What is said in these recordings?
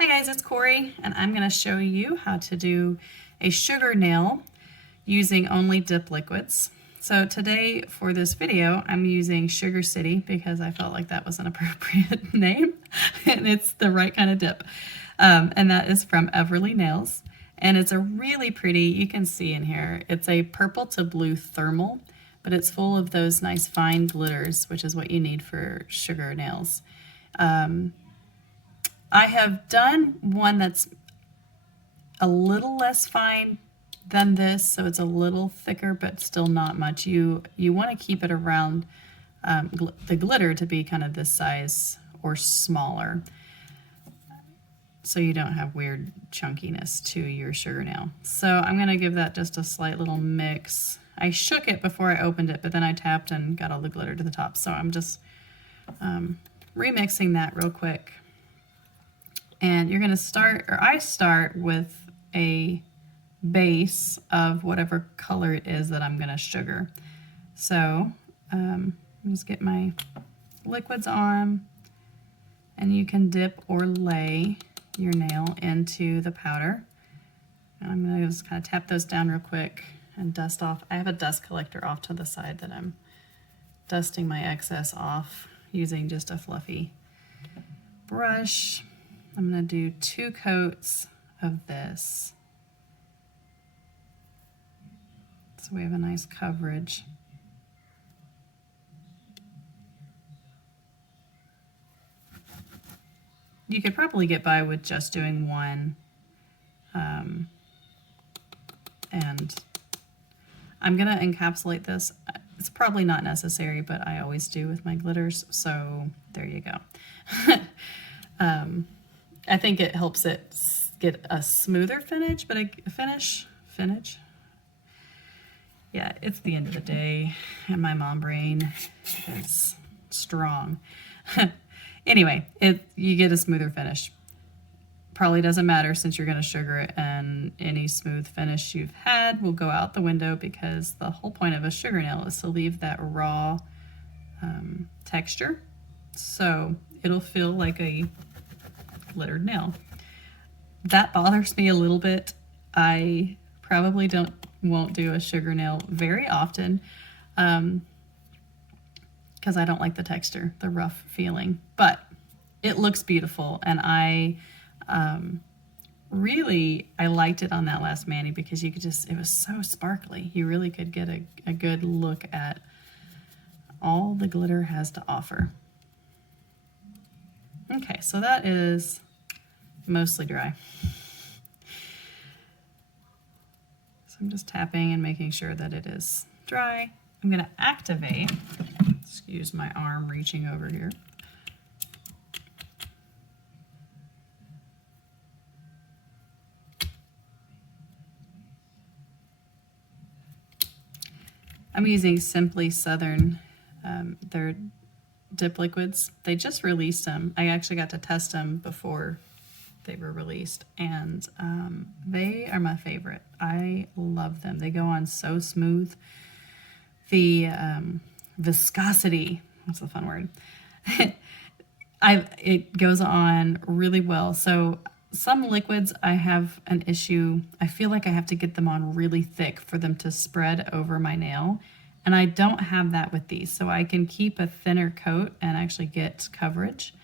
Hi guys, it's Corey, and I'm going to show you how to do a sugar nail using only dip liquids. So today for this video, I'm using Sugar City because I felt like that was an appropriate name and it's the right kind of dip. And that is from Everly Nails. And it's a really pretty, you can see in here, it's a purple to blue thermal, but it's full of those nice fine glitters, which is what you need for sugar nails. I have done one that's a little less fine than this, so it's a little thicker, but still not much. You want to keep it around the glitter to be kind of this size or smaller, so you don't have weird chunkiness to your sugar nail. So I'm going to give that just a slight little mix. I shook it before I opened it, but then I tapped and got all the glitter to the top. So I'm just remixing that real quick. And you're going to start, or I start with a base of whatever color it is that I'm going to sugar. So just get my liquids on, and you can dip or lay your nail into the powder. And I'm going to just kind of tap those down real quick and dust off. I have a dust collector off to the side that I'm dusting my excess off using just a fluffy brush. I'm going to do 2 coats of this, so we have a nice coverage. You could probably get by with just doing one, and I'm going to encapsulate this. It's probably not necessary, but I always do with my glitters, so there you go. I think it helps it get a smoother finish, but finish. Yeah, it's the end of the day, and my mom brain is strong. Anyway, you get a smoother finish. Probably doesn't matter since you're going to sugar it, and any smooth finish you've had will go out the window because the whole point of a sugar nail is to leave that raw texture. So it'll feel like a glittered nail. That bothers me a little bit. I probably won't do a sugar nail very often because I don't like the texture, the rough feeling, but it looks beautiful, and I liked it on that last mani because you could just, it was so sparkly. You really could get a good look at all the glitter has to offer. Okay, so that is mostly dry. So I'm just tapping and making sure that it is dry. I'm going to activate, excuse my arm reaching over here. I'm using Simply Southern, their dip liquids. They just released them. I actually got to test them before they were released, and they are my favorite. I love them. They go on so smooth. The viscosity, what's the fun word? It goes on really well. So some liquids I have an issue. I feel like I have to get them on really thick for them to spread over my nail. And I don't have that with these, so I can keep a thinner coat and actually get coverage.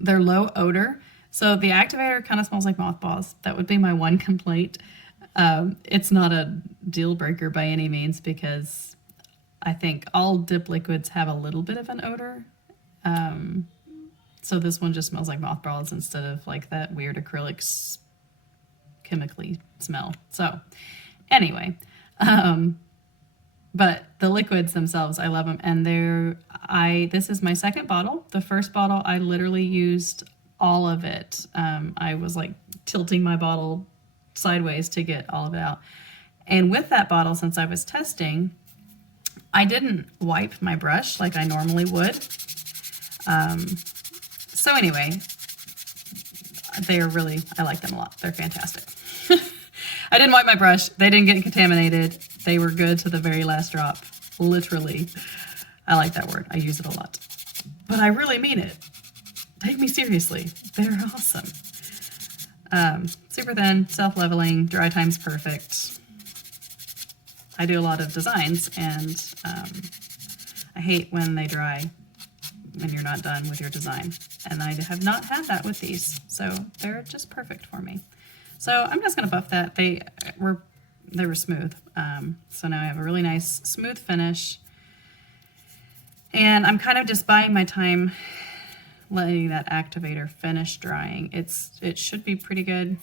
They're low odor, so the activator kind of smells like mothballs. That would be my one complaint. It's not a deal breaker by any means because I think all dip liquids have a little bit of an odor. So this one just smells like mothballs instead of like that weird acrylics chemically smell. So anyway, but the liquids themselves, I love them. And this is my second bottle. The first bottle, I literally used all of it. I was like tilting my bottle sideways to get all of it out. And with that bottle, since I was testing, I didn't wipe my brush like I normally would. So anyway, I like them a lot. They're fantastic. I didn't wipe my brush. They didn't get contaminated. They were good to the very last drop. Literally. I like that word. I use it a lot. But I really mean it. take me seriously. They're awesome. Super thin, self-leveling, dry time's perfect. I do a lot of designs, and I hate when they dry when you're not done with your design. And I have not had that with these, so they're just perfect for me. So I'm just going to buff that. They were smooth. So now I have a really nice smooth finish. And I'm kind of just buying my time letting that activator finish drying. It should be pretty good.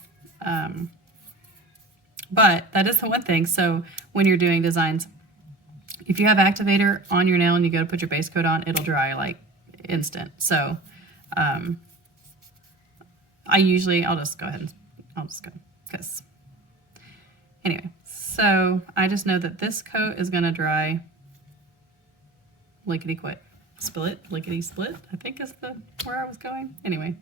But that is the one thing. So when you're doing designs, if you have activator on your nail and you go to put your base coat on, it'll dry like instant. So I'll just go ahead and I'll just go, because anyway, so I just know that this coat is going to dry lickety-quit. Split, lickety-split, I think is where I was going. Anyway,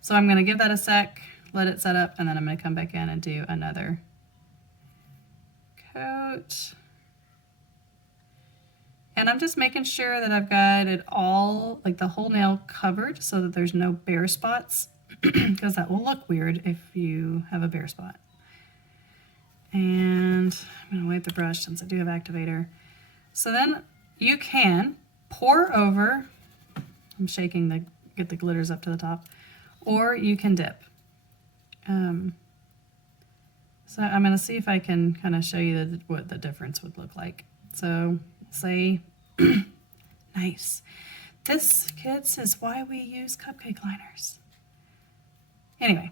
so I'm going to give that a sec, let it set up, and then I'm going to come back in and do another coat. And I'm just making sure that I've got it all, like the whole nail covered, so that there's no bare spots, because that will look weird if you have a bare spot. And I'm going to wipe the brush since I do have activator. So then you can pour over, I'm shaking get the glitters up to the top, or you can dip. So I'm going to see if I can kind of show you what the difference would look like. So say, nice. This, kids, is why we use cupcake liners. Anyway,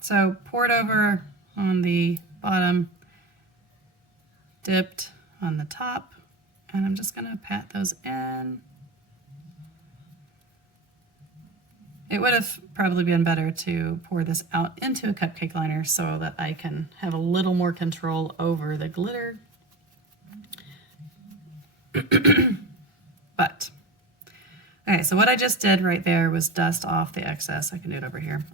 so poured over on the bottom, dipped on the top, and I'm just going to pat those in. It would have probably been better to pour this out into a cupcake liner so that I can have a little more control over the glitter. But, okay, so what I just did right there was dust off the excess. I can do it over here,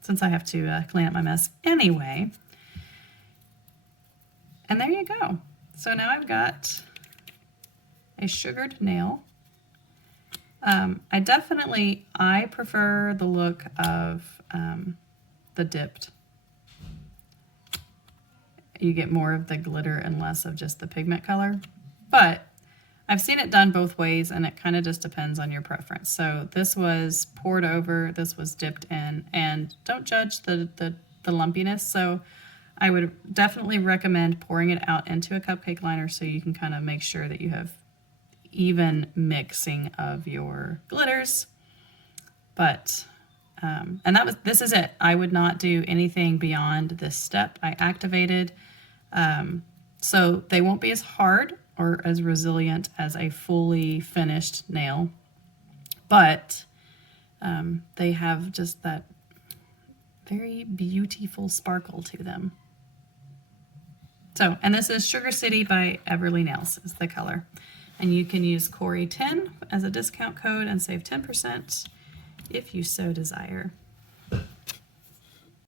since I have to clean up my mess anyway. And there you go. So now I've got a sugared nail. I prefer the look of the dipped. You get more of the glitter and less of just the pigment color. But I've seen it done both ways, and it kind of just depends on your preference. So this was poured over, this was dipped in, and don't judge the lumpiness. So I would definitely recommend pouring it out into a cupcake liner so you can kind of make sure that you have even mixing of your glitters. But and this is it. I would not do anything beyond this step. I activated, so they won't be as hard or as resilient as a fully finished nail, but they have just that very beautiful sparkle to them. So, and this is Sugar City by Everly Nails is the color. And you can use Corey10 as a discount code and save 10% if you so desire.